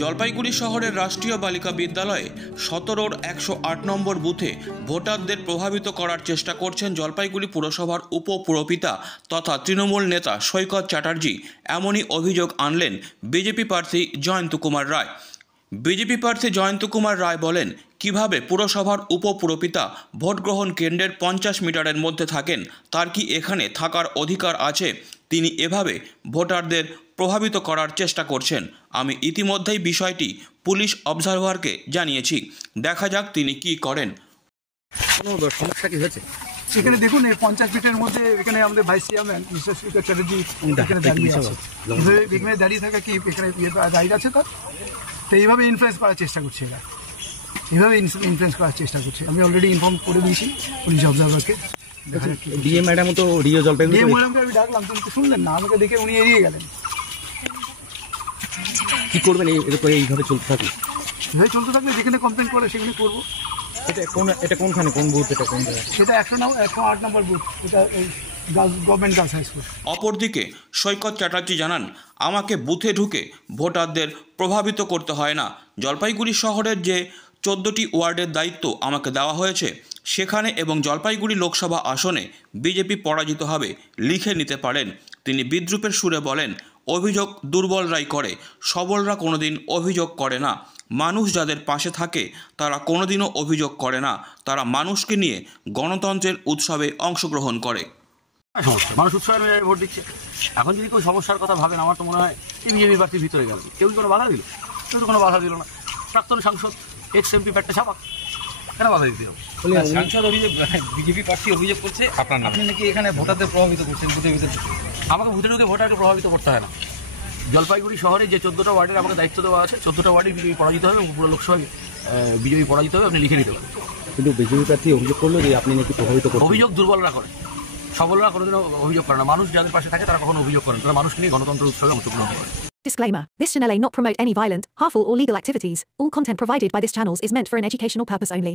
জলপাইগুড়ি শহরের রাষ্ট্রীয় বালিকা বিদ্যালয়ে ১৭-র ১০৮ নম্বর বুথে ভোটারদের প্রভাবিত করার চেষ্টা করছেন জলপাইগুড়ি পুরসভার উপপুরপিতা তথা তৃণমূল নেতা সৈকত চ্যাটার্জি। এমনই অভিযোগ আনলেন বিজেপি প্রার্থী জয়ন্ত কুমার রায়। বিজেপি প্রার্থী জয়ন্ত কুমার রায় বলেন, কিভাবে পুরসভার উপপুরপিতা ভোট গ্রহণ কেন্দ্রের ৫০ মিটারের মধ্যে থাকেন, তার কি এখানে থাকার অধিকার আছে? তিনি এভাবে ভোটারদের প্রভাবিত করার চেষ্টা করছেন। আমি ইতিমধ্যেই বিষয়টি পুলিশ অবজারভারকে জানিয়েছি, দেখা যাক তিনি কি করেন। কোনো সমস্যা কি হয়েছে এখানে? দেখুন, এই ৫০ ফিটের মধ্যে এখানে আমাদের ভাইস চেয়ারম্যান মিস্টার সৈকত চ্যাটার্জি এখানে দাঁড়িয়ে আছে। এখানে দাঁড়িয়ে থাকা কি এখানে দাঁড়িয়ে আছে, তার তো এইভাবে ইনফ্লুয়েন্স করার চেষ্টা করছে, এরা এইভাবে ইনফ্লুয়েন্স করার চেষ্টা করছে। আমি অলরেডি ইনফর্ম করে দিয়েছি পুলিশ অবজারভারকে। ডিএ ম্যাডাম তো রিও জলপাইগুড়ি ডিএম ম্যাডামকে আমি ডাকলাম, তুমি তো শুনলেন না, আমাকে দেখে উনি এড়িয়ে গেলেন। কি করবেন এইভাবে চলতে থাকলে? এভাবে চলতে থাকলে যেখানে কমপ্লেন করে সেখানে করবো। এটা কোনখানে, কোন বুথ, এটা কোন জায়গায়? সেটা ১০৮ নম্বর বুথ, এটা এই গভর্নমেন্ট গার্লস হাই স্কুল। অপরদিকে সৈকত চ্যাটার্জি জানান, আমাকে বুথে ঢুকে ভোটারদের প্রভাবিত করতে হয় না। জলপাইগুড়ি শহরের যে ১৪টি ওয়ার্ডের দায়িত্ব আমাকে দেওয়া হয়েছে, সেখানে এবং জলপাইগুড়ি লোকসভা আসনে বিজেপি পরাজিত হবে, লিখে নিতে পারেন। তিনি বিদ্রূপের সুরে বলেন, অভিযোগ দুর্বলরাই করে, সবলরা কোনোদিন অভিযোগ করে না। মানুষ যাদের পাশে থাকে তারা কোনোদিনও অভিযোগ করে না, তারা মানুষকে নিয়ে গণতন্ত্রের উৎসবে অংশগ্রহণ করে। সমস্যা মানুষ উৎসাহ ভোট দিচ্ছে। এখন যদি কেউ সমস্যার কথা ভাবেন, আমার তো মনে হয় বিজেপি প্রার্থীর ভিতরে গেল, কেউ কোনো বাধা দিল? কেউ তো কোনো বাধা দিল না। প্রাক্তন সাংসদ এক্স এমপি প্যাটটা ছাপা, কেন বাধা দিতে হবে? সাংসদ অভিযোগ, বিজেপি প্রার্থী অভিযোগ করছে আপনি নাকি এখানে ভোটারদের প্রভাবিত করছেন বুথের ভিতরে। আমাকে ভোটে ঢুকে ভোটারকে প্রভাবিত করতে হয় না। জলপাইগুড়ি শহরে যে ১৪টা ওয়ার্ডের আমাকে দায়িত্ব দেওয়া আছে, ১৪টা ওয়ার্ডে বিজেপি পরাজিত হবে, পুরো লোকসভায় বিজেপি পরাজিত হবে, আপনি লিখে নিতে পারেন। কিন্তু বিজেপি প্রার্থী অভিযোগ করলো যে আপনি নাকি প্রভাবিত করছেন। অভিযোগ দুর্বলরা করে, সবলরা কোনোদিনও অভিযোগ করে না। মানুষ যাদের পাশে থাকে তারা কখনো অভিযোগ করেন, তারা মানুষকে নিয়ে গণতন্ত্র উৎসবে অংশগ্রহণ করে। Disclaimer. This channel may not promote any violent, harmful or legal activities. All content provided by this channel is meant for an educational purpose only.